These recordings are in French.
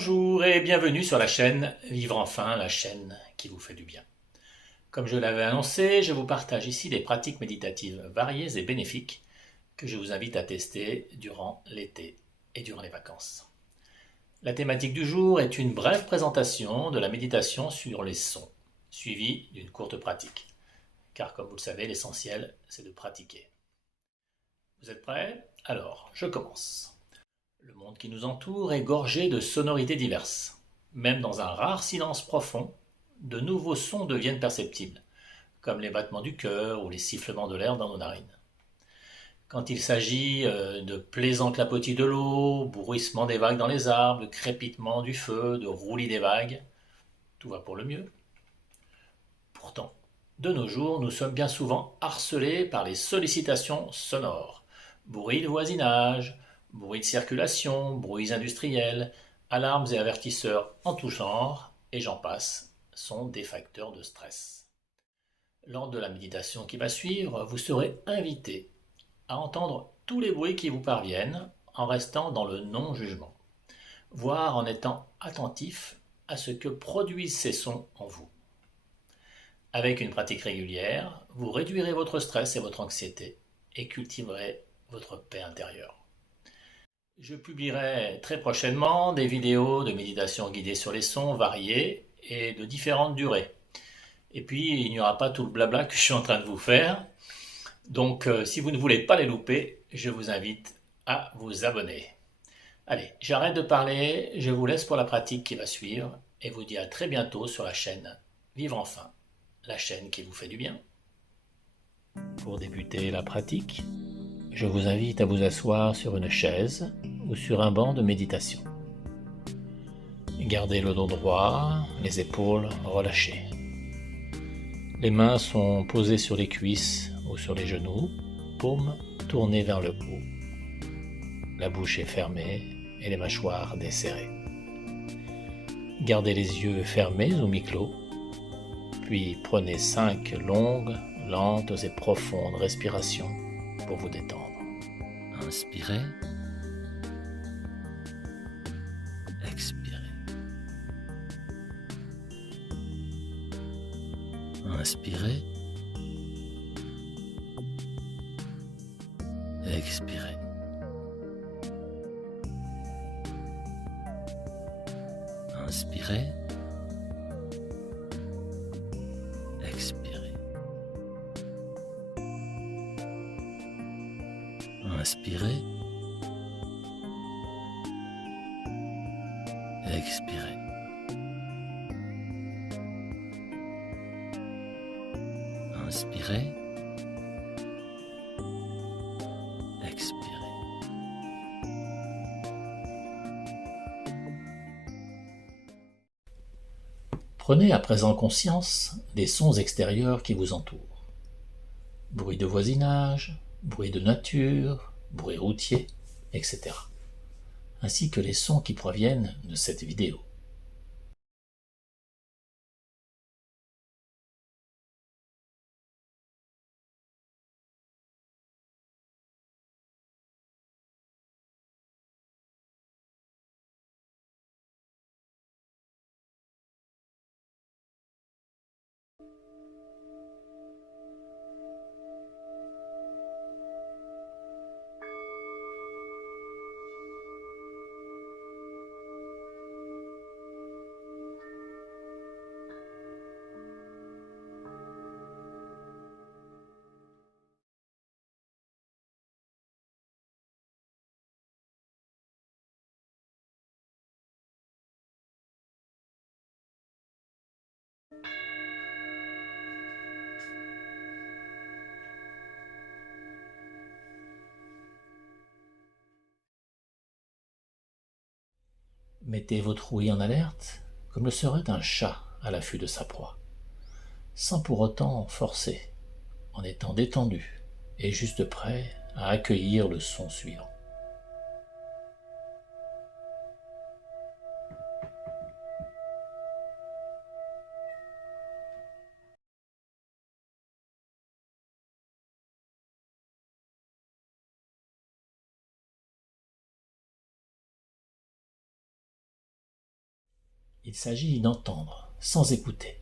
Bonjour et bienvenue sur la chaîne Vivre enfin, la chaîne qui vous fait du bien. Comme je l'avais annoncé, je vous partage ici des pratiques méditatives variées et bénéfiques que je vous invite à tester durant l'été et durant les vacances. La thématique du jour est une brève présentation de la méditation sur les sons, suivie d'une courte pratique. Car comme vous le savez, l'essentiel, c'est de pratiquer. Vous êtes prêts? Alors, je commence. Le monde qui nous entoure est gorgé de sonorités diverses. Même dans un rare silence profond, de nouveaux sons deviennent perceptibles, comme les battements du cœur ou les sifflements de l'air dans nos narines. Quand il s'agit de plaisants clapotis de l'eau, bruissement des vagues dans les arbres, de crépitement du feu, de roulis des vagues, tout va pour le mieux. Pourtant, de nos jours, nous sommes bien souvent harcelés par les sollicitations sonores. Bruits de voisinage, bruits de circulation, bruits industriels, alarmes et avertisseurs en tout genre, et j'en passe, sont des facteurs de stress. Lors de la méditation qui va suivre, vous serez invité à entendre tous les bruits qui vous parviennent en restant dans le non-jugement, voire en étant attentif à ce que produisent ces sons en vous. Avec une pratique régulière, vous réduirez votre stress et votre anxiété et cultiverez votre paix intérieure. Je publierai très prochainement des vidéos de méditation guidée sur les sons variés et de différentes durées. Et puis, il n'y aura pas tout le blabla que je suis en train de vous faire. Donc, si vous ne voulez pas les louper, je vous invite à vous abonner. Allez, j'arrête de parler, je vous laisse pour la pratique qui va suivre et vous dis à très bientôt sur la chaîne Vivre enfin, la chaîne qui vous fait du bien. Pour débuter la pratique, je vous invite à vous asseoir sur une chaise ou sur un banc de méditation. Gardez le dos droit, les épaules relâchées. Les mains sont posées sur les cuisses ou sur les genoux, paumes tournées vers le haut. La bouche est fermée et les mâchoires desserrées. Gardez les yeux fermés ou mi-clos, puis prenez 5 longues, lentes et profondes respirations pour vous détendre. Inspirez, expirez. Inspirez, expirez. Inspirez, expirez. Inspirez, expirez. Inspirez, expirez. Prenez à présent conscience des sons extérieurs qui vous entourent. Bruit de voisinage, bruit de nature, bruit routier, etc. Ainsi que les sons qui proviennent de cette vidéo. Mettez votre ouïe en alerte, comme le serait un chat à l'affût de sa proie, sans pour autant forcer, en étant détendu et juste prêt à accueillir le son suivant. Il s'agit d'entendre, sans écouter.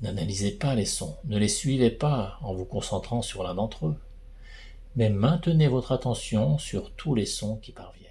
N'analysez pas les sons, ne les suivez pas en vous concentrant sur l'un d'entre eux, mais maintenez votre attention sur tous les sons qui parviennent.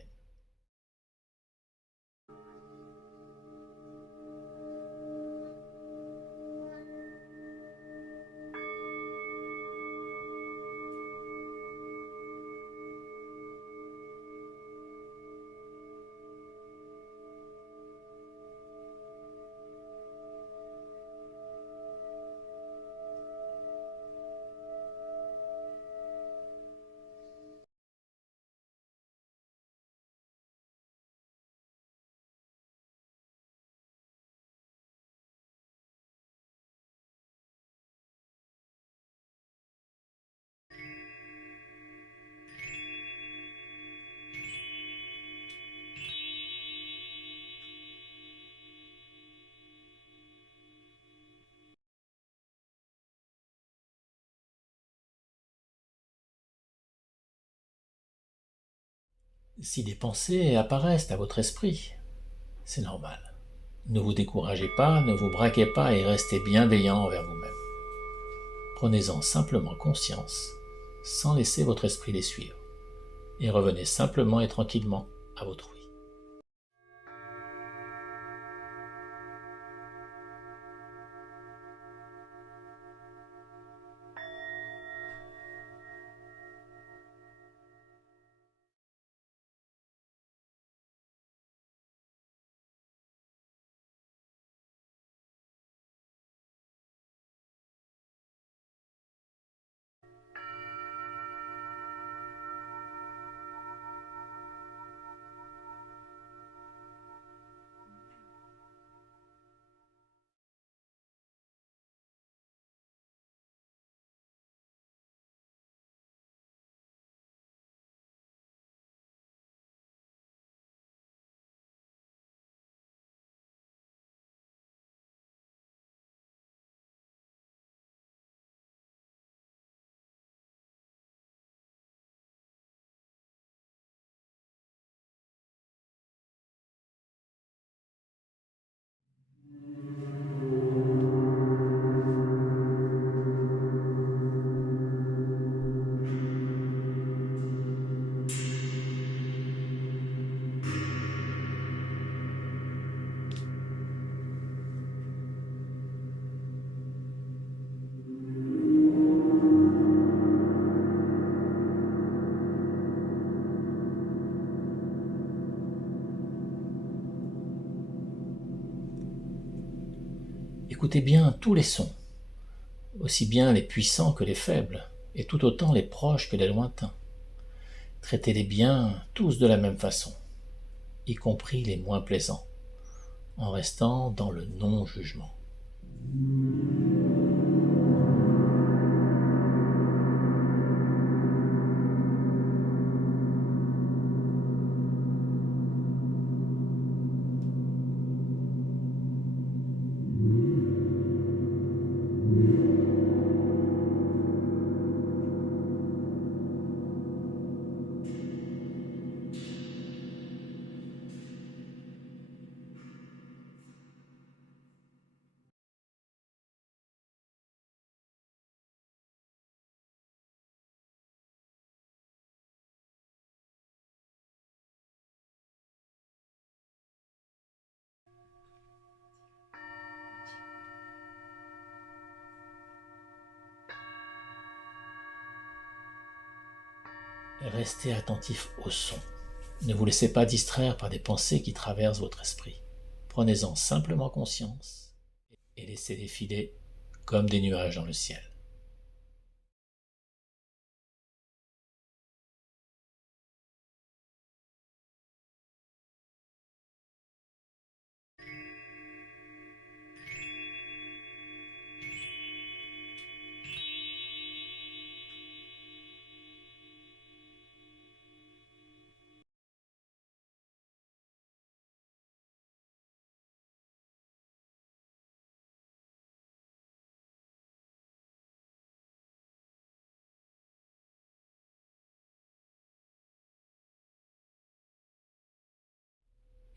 Si des pensées apparaissent à votre esprit, c'est normal. Ne vous découragez pas, ne vous braquez pas et restez bienveillant envers vous-même. Prenez-en simplement conscience, sans laisser votre esprit les suivre, et revenez simplement et tranquillement à votre oui. Écoutez bien tous les sons, aussi bien les puissants que les faibles, et tout autant les proches que les lointains. Traitez-les bien tous de la même façon, y compris les moins plaisants, en restant dans le non-jugement. Restez attentif au son. Ne vous laissez pas distraire par des pensées qui traversent votre esprit. Prenez-en simplement conscience et laissez défiler comme des nuages dans le ciel.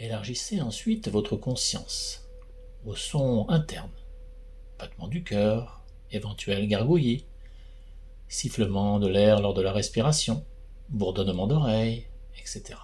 Élargissez ensuite votre conscience aux sons internes, battement du cœur, éventuel gargouillis, sifflement de l'air lors de la respiration, bourdonnement d'oreilles, etc.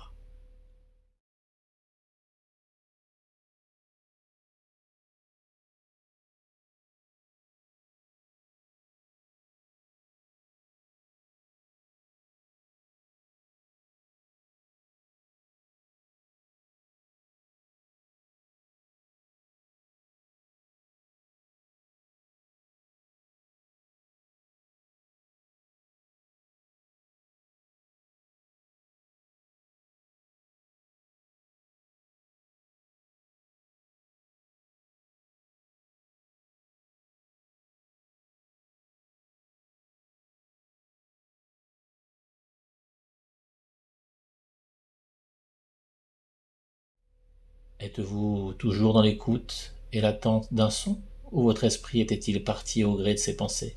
Êtes-vous toujours dans l'écoute et l'attente d'un son, ou votre esprit était-il parti au gré de ses pensées?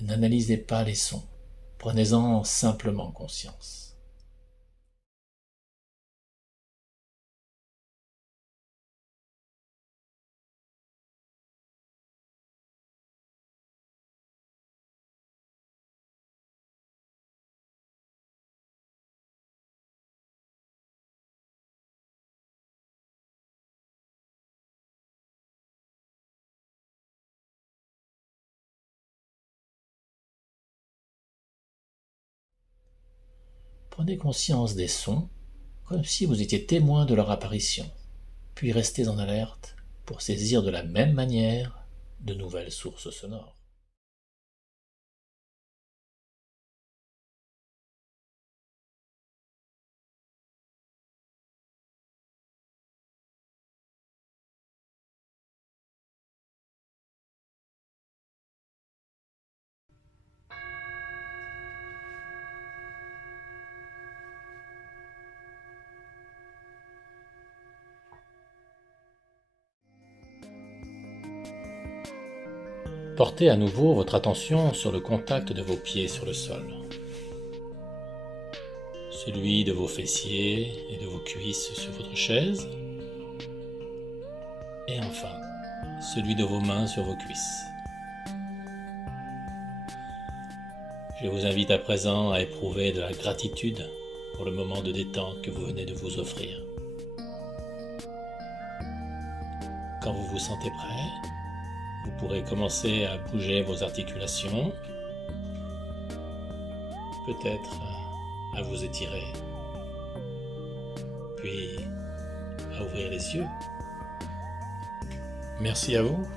N'analysez pas les sons, prenez-en simplement conscience. Prenez conscience des sons comme si vous étiez témoin de leur apparition, puis restez en alerte pour saisir de la même manière de nouvelles sources sonores. Portez à nouveau votre attention sur le contact de vos pieds sur le sol, celui de vos fessiers et de vos cuisses sur votre chaise, et enfin celui de vos mains sur vos cuisses. Je vous invite à présent à éprouver de la gratitude pour le moment de détente que vous venez de vous offrir. Quand vous vous sentez prêt, vous pourrez commencer à bouger vos articulations, peut-être à vous étirer, puis à ouvrir les yeux. Merci à vous.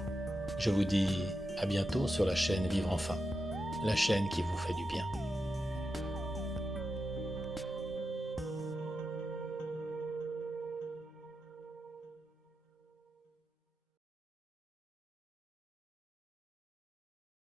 Je vous dis à bientôt sur la chaîne Vivre Enfin, la chaîne qui vous fait du bien.